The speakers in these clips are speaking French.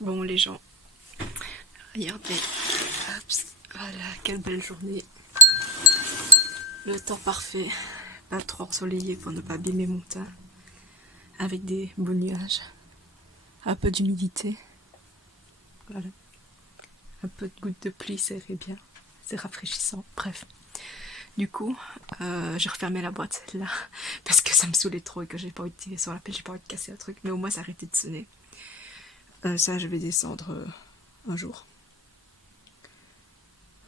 Bon les gens, regardez, Hops. Voilà, quelle belle journée. Le temps parfait, pas trop ensoleillé pour ne pas abîmer mon teint, avec des beaux nuages, un peu d'humidité, voilà, un peu de gouttes de pluie, ça irait bien, c'est rafraîchissant, bref. Du coup, j'ai refermé la boîte là, parce que ça me saoulait trop et que j'ai pas envie de tirer sur la pelle, j'ai pas envie de casser un truc, mais au moins ça a arrêté de sonner. Ça, je vais descendre un jour,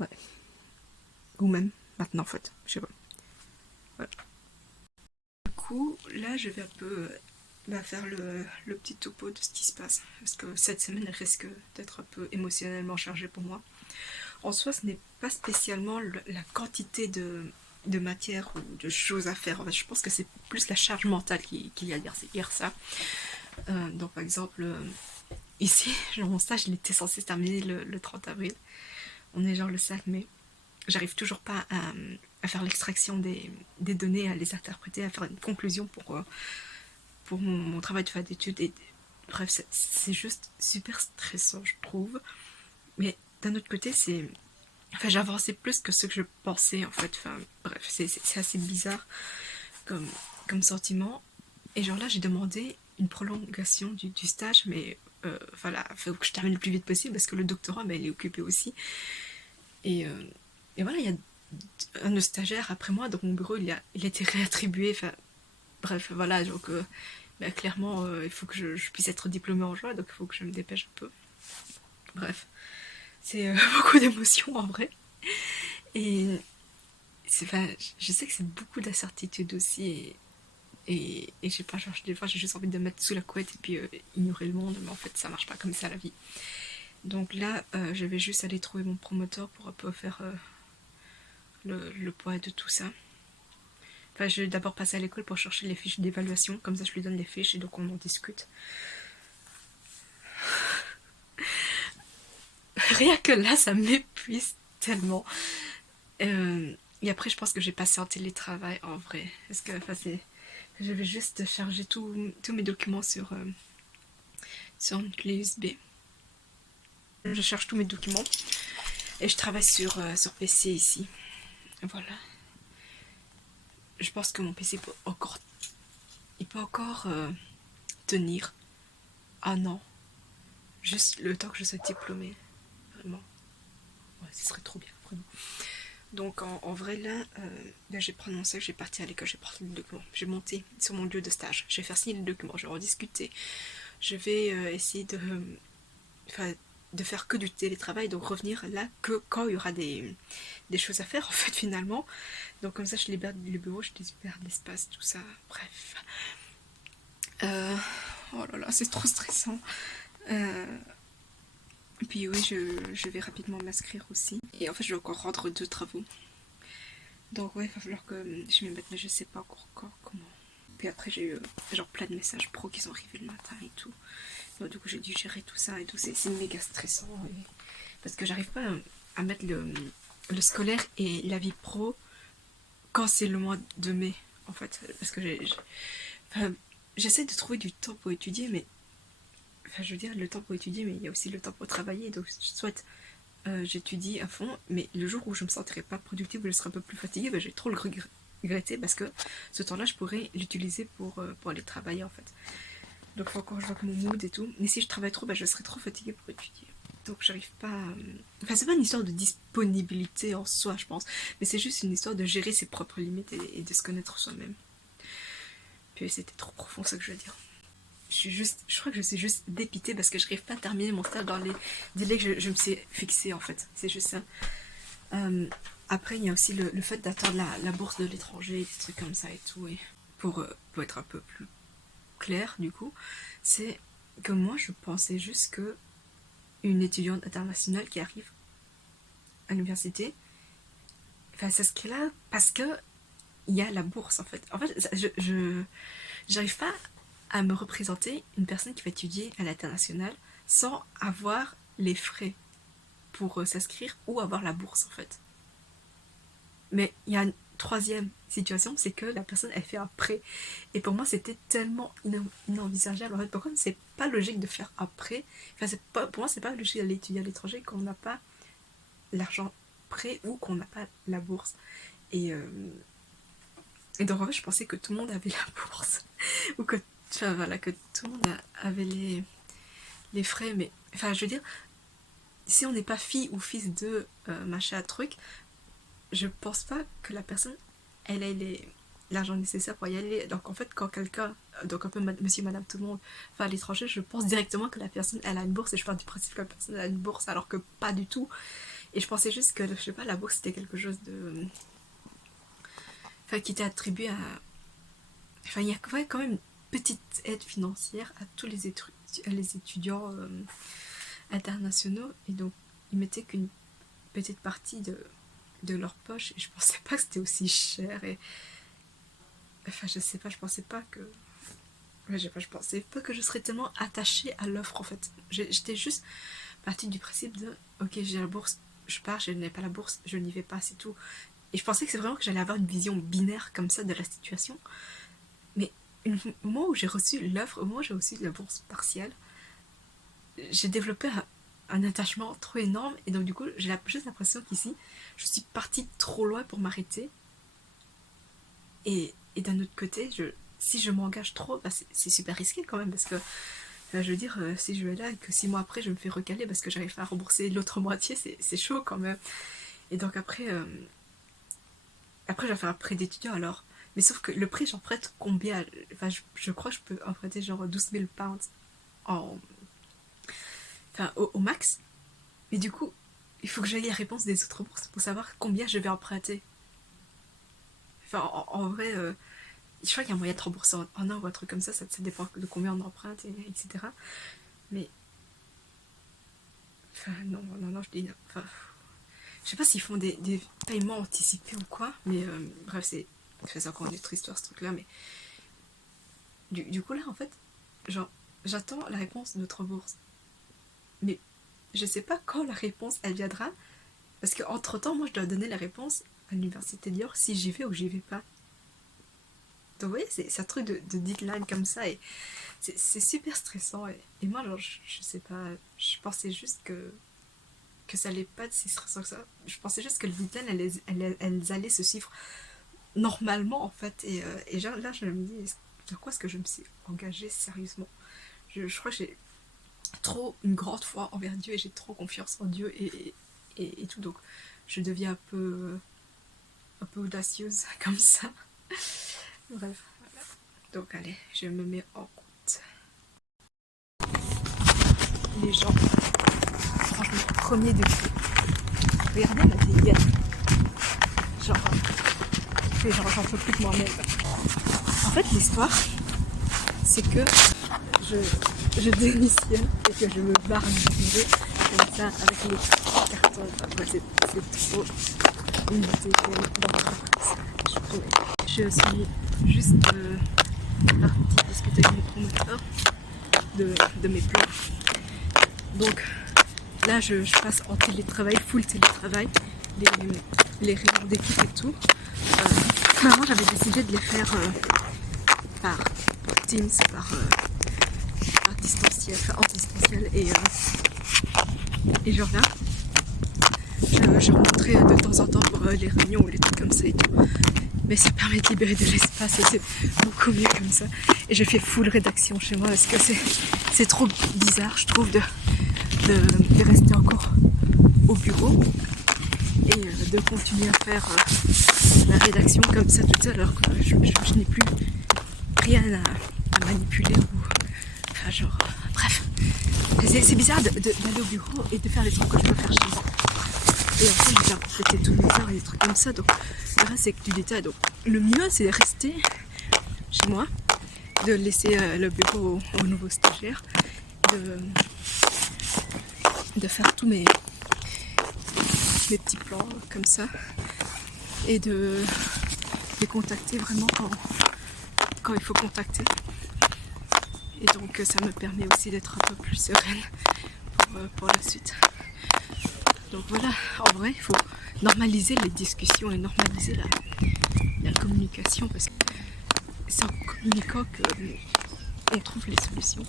ouais, ou même maintenant en fait, je sais pas. Voilà. Du coup, là, je vais un peu faire le petit topo de ce qui se passe. Parce que cette semaine, elle risque d'être un peu émotionnellement chargée pour moi. En soi, ce n'est pas spécialement la quantité de matière ou de choses à faire. En fait, je pense que c'est plus la charge mentale qu'il y a derrière ça. Donc, par exemple, ici, genre, mon stage, il était censé se terminer le 30 avril. On est genre le 5 mai. J'arrive toujours pas à faire l'extraction des données, à les interpréter, à faire une conclusion pour mon travail de fin d'études. Et bref, c'est juste super stressant, je trouve. Mais d'un autre côté, c'est. Enfin, j'ai avancé plus que ce que je pensais, en fait. Enfin, bref, c'est assez bizarre comme, comme sentiment. Et genre là, j'ai demandé une prolongation du stage, mais voilà, il faut que je termine le plus vite possible parce que le doctorat, ben, il est occupé aussi. Et, euh, et voilà, il y a un de stagiaires après moi, donc mon bureau, il a été réattribué. Enfin, bref, voilà, donc bah, clairement, il faut que je puisse être diplômée en juin, donc il faut que je me dépêche un peu. Bref, c'est beaucoup d'émotions en vrai. Et enfin, je sais que c'est beaucoup d'incertitudes aussi. Et je sais pas, genre, des fois j'ai juste envie de me mettre sous la couette et puis ignorer le monde, mais en fait ça marche pas comme ça la vie. Donc là, je vais juste aller trouver mon promoteur pour un peu faire le poids de tout ça. Enfin, je vais d'abord passer à l'école pour chercher les fiches d'évaluation, comme ça je lui donne les fiches et donc on en discute. Rien que là, ça m'épuise tellement. Et après, je pense que j'ai passé en télétravail en vrai. Parce que enfin, je vais juste charger tous mes documents sur une clé USB. Je cherche tous mes documents et je travaille sur PC ici. Voilà. Je pense que mon PC peut encore tenir un an. Juste le temps que je sois diplômée. Vraiment. Ouais, ce serait trop bien, vraiment. Donc en vrai là, je vais prendre mon sac, je vais partir à l'école, je vais prendre le document. Je vais monter sur mon lieu de stage. Je vais faire signer le document, je vais en discuter. Je vais essayer enfin, de faire que du télétravail, donc revenir là que quand il y aura des choses à faire en fait finalement. Donc comme ça je libère le bureau, je libère l'espace, tout ça. Bref. Euh, oh là là, c'est trop stressant. Euh, et puis oui, je vais rapidement m'inscrire aussi. Et en fait je dois encore rendre 2 travaux. Donc ouais, il va falloir que je m'y mette, mais je sais pas encore comment. Puis après j'ai eu genre plein de messages pro qui sont arrivés le matin et tout. Donc du coup j'ai dû gérer tout ça et tout. C'est méga stressant. Parce que j'arrive pas à mettre le scolaire et la vie pro quand c'est le mois de mai, en fait. Parce que enfin, j'essaie de trouver du temps pour étudier, mais enfin, je veux dire, le temps pour étudier, mais il y a aussi le temps pour travailler. Donc, soit j'étudie à fond, mais le jour où je me sentirai pas productive, où je serai un peu plus fatiguée, ben, j'ai trop le regretter parce que ce temps-là, je pourrais l'utiliser pour aller travailler, en fait. Donc, il faut encore que je vois mon mood et tout. Mais si je travaille trop, ben, je serai trop fatiguée pour étudier. Donc j'arrive pas à. Enfin, c'est pas une histoire de disponibilité en soi, je pense, mais c'est juste une histoire de gérer ses propres limites et de se connaître soi-même. Puis c'était trop profond, ça que je veux dire. Je crois que je suis juste dépitée parce que je n'arrive pas à terminer mon stage dans les délais que je me suis fixé en fait. C'est juste ça. Euh, Après, il y a aussi le fait d'attendre la bourse de l'étranger, des trucs comme ça et tout. Et pour être un peu plus clair, du coup, c'est que moi, je pensais juste que une étudiante internationale qui arrive à l'université, enfin, ça s'inscrit là parce que il y a la bourse en fait. En fait, j'arrive pas à me représenter une personne qui va étudier à l'international sans avoir les frais pour s'inscrire ou avoir la bourse en fait. Mais il y a troisième situation, c'est que la personne elle fait après. Et pour moi c'était tellement inenvisageable. En fait, pourquoi c'est pas logique de faire après? Enfin, pour moi c'est pas logique d'aller étudier à l'étranger quand on n'a pas l'argent prêt ou qu'on n'a pas la bourse. Et, euh, et donc en fait je pensais que tout le monde avait la bourse. Ou que, enfin, voilà, que tout le monde avait les frais. Mais enfin je veux dire, si on n'est pas fille ou fils de machin truc, je pense pas que la personne elle ait l'argent nécessaire pour y aller. Donc en fait quand quelqu'un, donc un peu monsieur madame tout le monde va à l'étranger, je pense directement que la personne elle a une bourse, et je pars du principe que la personne a une bourse alors que pas du tout. Et je pensais juste que, je sais pas, la bourse c'était quelque chose de, enfin, qui était attribué à, enfin il y a quand même une petite aide financière à tous les étudiants internationaux, et donc ils mettaient qu'une petite partie de leur poche, et je pensais pas que c'était aussi cher. Et enfin je sais pas, je pensais pas que, ouais, je pensais pas que je serais tellement attachée à l'offre en fait. J'étais juste partie du principe de ok, j'ai la bourse, je pars, je n'ai pas la bourse, je n'y vais pas, c'est tout. Et je pensais que c'est vraiment que j'allais avoir une vision binaire comme ça de la situation. Mais au moment où j'ai reçu l'offre, au moment où j'ai reçu la bourse partielle, j'ai développé un attachement trop énorme. Et donc du coup, j'ai juste l'impression qu'ici, je suis partie trop loin pour m'arrêter. Et d'un autre côté, si je m'engage trop, bah c'est super risqué quand même. Parce que, je veux dire, si je vais là et que 6 mois après, je me fais recaler parce que j'arrive pas à rembourser l'autre moitié, c'est chaud quand même. Et donc après, je vais faire un prêt d'étudiant alors. Mais sauf que le prêt, j'en prête combien? Enfin, je crois que je peux en prêter genre 12 000 pounds en... enfin, au max. Mais du coup, il faut que j'aille la réponse des autres bourses pour savoir combien je vais emprunter. Enfin, en vrai, je crois qu'il y a un moyen de rembourser en un ou un truc comme ça dépend de combien on emprunte, etc. Mais... enfin, non, je dis... enfin, je sais pas s'ils font des paiements anticipés ou quoi, mais bref, c'est encore une autre histoire ce truc-là. Mais du coup là, en fait, genre, j'attends la réponse de notre bourse. Mais je sais pas quand la réponse elle viendra, parce qu'entre temps, moi je dois donner la réponse à l'université de York si j'y vais ou j'y vais pas. Donc vous voyez, c'est un truc de deadline comme ça, et c'est super stressant. Et moi, genre, je sais pas, je pensais juste que ça allait pas être si stressant que ça. Je pensais juste que le deadline, elles allaient se suivre normalement en fait. Et genre, là, je me dis, sur quoi est-ce que je me suis engagée sérieusement? Je crois que j'ai trop une grande foi envers Dieu, et j'ai trop confiance en Dieu et tout. Donc, je deviens un peu audacieuse comme ça. Bref, voilà. Donc, allez, je me mets en route. Les gens, franchement, premier degré. Regardez ma vieille. Genre, j'en peux plus de moi-même. En fait, l'histoire, c'est que je démissionne et que je me barre du bureau comme ça avec les cartons. Enfin, c'est trop une TPM d'entreprise. Je promets. Je suis juste partie discuter avec mon promoteur de mes plans. Donc là, je passe en télétravail, full télétravail, les réunions d'équipe et tout. Finalement, j'avais décidé de les faire par Teams, par distanciel, enfin en distanciel, et je reviens. Je remontrais de temps en temps pour les réunions ou les trucs comme ça et tout. Mais ça permet de libérer de l'espace et c'est beaucoup mieux comme ça. Et je fais full rédaction chez moi parce que c'est trop bizarre, je trouve, de rester encore au bureau et de continuer à faire la rédaction comme ça toute seule, alors que je n'ai plus rien à manipuler ou... enfin, genre... bref. C'est bizarre d'aller au bureau et de faire les trucs que je peux faire chez moi. Et ensuite, je viens compléter tous mes heures et des trucs comme ça. Donc, le reste, c'est que du détail. Donc, le mieux, c'est de rester chez moi, de laisser le bureau aux nouveaux stagiaires, de faire tous mes petits plans comme ça, et de les contacter vraiment quand il faut contacter. Et donc, ça me permet aussi d'être un peu plus sereine pour la suite. Donc voilà, en vrai, normaliser les discussions et normaliser la communication, parce que c'est en communiquant qu'on trouve les solutions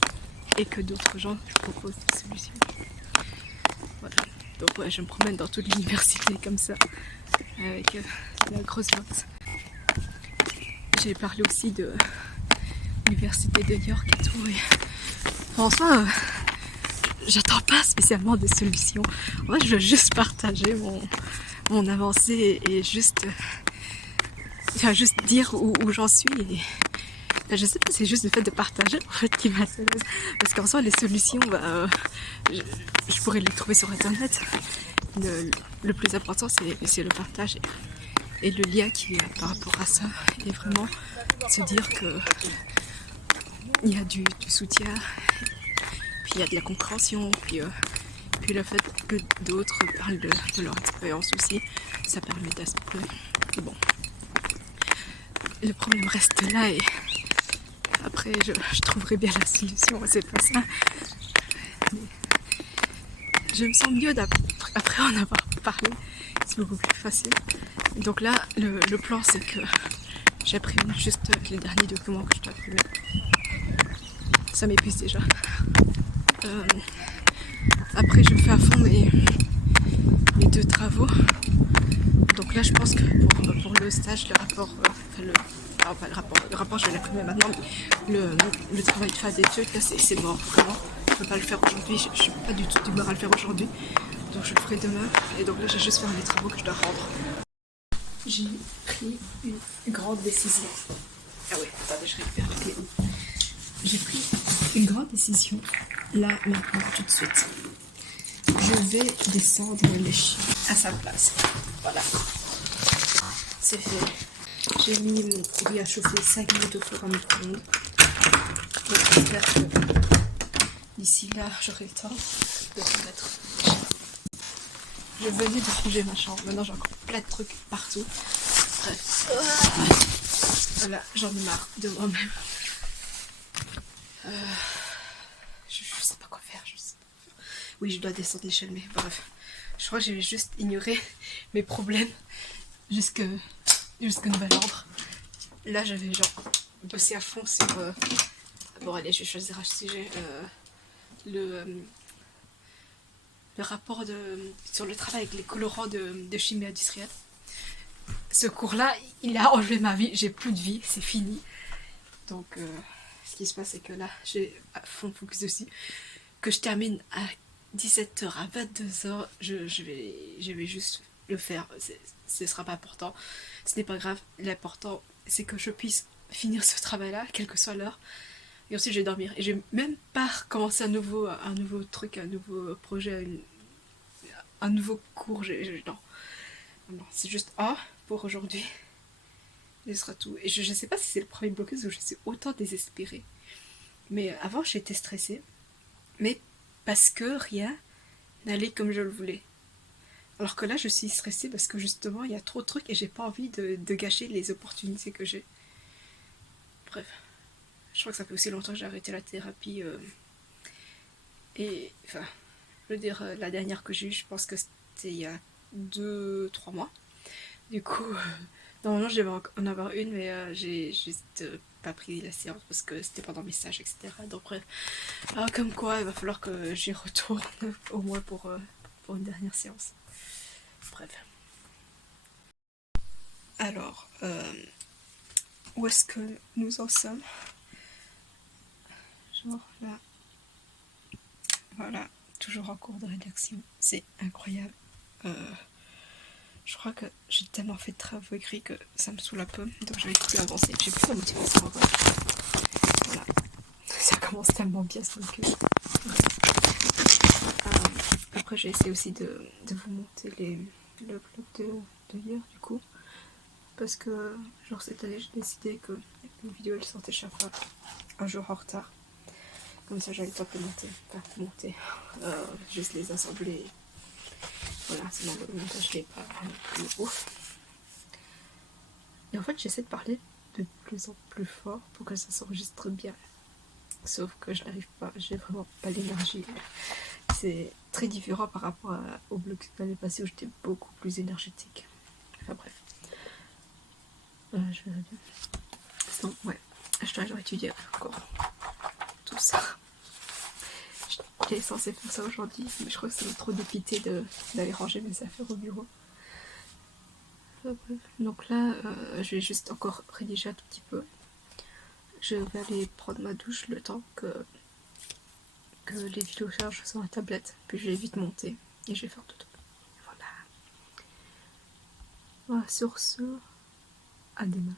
et que d'autres gens proposent des solutions. Voilà. Donc ouais, je me promène dans toute l'université comme ça, avec la grosse box. J'ai parlé aussi de l'université de New York et tout. Et enfin, j'attends pas spécialement des solutions. En fait, je veux juste partager mon avancée et juste dire où j'en suis. Et je sais pas, c'est juste le fait de partager en fait qui m'intéresse. Parce qu'en soi, les solutions, je pourrais les trouver sur internet. Le plus important, c'est le partage et le lien qui est par rapport à ça. Et vraiment se dire que il y a du soutien, puis il y a de la compréhension, puis le fait que d'autres parlent de leur expérience aussi, ça permet d'aspect. Et bon, le problème reste là et après je trouverai bien la solution, c'est pas ça. Je me sens mieux après en avoir parlé, c'est beaucoup plus facile. Et donc là, le plan c'est que j'imprime juste les derniers documents que je dois imprimer. Ça m'épuise déjà. Après je fais à fond mes 2 travaux. Donc là je pense que pour le stage, le rapport, le rapport je vais l'imprimer maintenant, mais le travail de fin d'études là c'est mort, vraiment. Je peux pas le faire aujourd'hui, je suis pas du tout d'humeur à le faire aujourd'hui. Donc je le ferai demain. Et donc là j'ai juste faire les travaux que je dois rendre. J'ai pris une grande décision. Ah oui, attendez, je récupère la clé. J'ai pris une grande décision, là, maintenant, tout de suite. Je vais descendre les chiens à sa place. Voilà. C'est fait. J'ai mis mon courrier à chauffer 5 minutes au four à micro-ondes. Donc j'espère que d'ici là, j'aurai le temps de remettre. Je venais de ranger ma chambre. Maintenant, j'ai encore plein de trucs partout. Bref. Voilà, j'en ai marre de moi-même. Je sais pas quoi faire. Oui, je dois descendre l'échelle, mais bref. Je crois que j'ai juste ignoré mes problèmes jusqu'à nouvel ordre. Là, j'avais genre bossé à fond sur... Bon, allez, je vais choisir un sujet. Le rapport sur le travail avec les colorants de chimie industrielle. Ce cours-là, il a enlevé ma vie. J'ai plus de vie, c'est fini. Donc, ce qui se passe, c'est que là, j'ai à fond focus dessus. Que je termine à 17h à 22h, je vais juste le faire. Ce sera pas important. Ce n'est pas grave. L'important, c'est que je puisse finir ce travail-là, quelle que soit l'heure. Et ensuite, je vais dormir. Et je vais même pas recommencer un nouveau truc, un nouveau projet, un nouveau cours. Non, c'est juste pour aujourd'hui. Et ce sera tout. Et je sais pas si c'est le premier blocus où je suis autant désespérée. Mais avant, j'étais stressée. Mais parce que rien n'allait comme je le voulais. Alors que là, je suis stressée parce que justement, il y a trop de trucs et j'ai pas envie de gâcher les opportunités que j'ai. Bref. Je crois que ça fait aussi longtemps que j'ai arrêté la thérapie. Et, enfin, je veux dire, la dernière que j'ai eue, je pense que c'était il y a 2-3 mois. Du coup, normalement, je devais en avoir une, mais j'ai juste pas pris la séance parce que c'était pendant mes stages, etc. Donc, bref. Alors, comme quoi, il va falloir que j'y retourne au moins pour une dernière séance. Bref. Alors, où est-ce que nous en sommes? Genre là. Voilà, toujours en cours de rédaction. C'est incroyable. Je crois que j'ai tellement fait de travaux écrits que ça me saoule un peu, donc je vais plus avancer. J'ai plus la motivation en vrai. Voilà. Ça commence tellement bien ce truc. Après, j'ai essayé aussi de vous monter le vlog de hier, du coup. Parce que, genre, cette année, j'ai décidé que les vidéos, elles sortaient chaque fois un jour en retard. Comme ça, j'avais le temps de monter. Juste les assembler. Voilà, sinon le montage n'est pas plus ouf. Et en fait, j'essaie de parler de plus en plus fort pour que ça s'enregistre bien. Sauf que je n'arrive pas, j'ai vraiment pas l'énergie. c'est très différent par rapport au blog de l'année passée où j'étais beaucoup plus énergétique. Enfin bref. Je verrai bien. Sinon, ouais, je dois étudier encore tout ça. J'étais censée faire ça aujourd'hui, mais je crois que ça m'a trop dépité d'aller ranger mes affaires au bureau. Donc là, je vais juste encore rédiger un tout petit peu. Je vais aller prendre ma douche le temps que les vidéos chargent sur la tablette. Puis je vais vite monter et je vais faire tout. Voilà. Voilà, sur ce, à demain.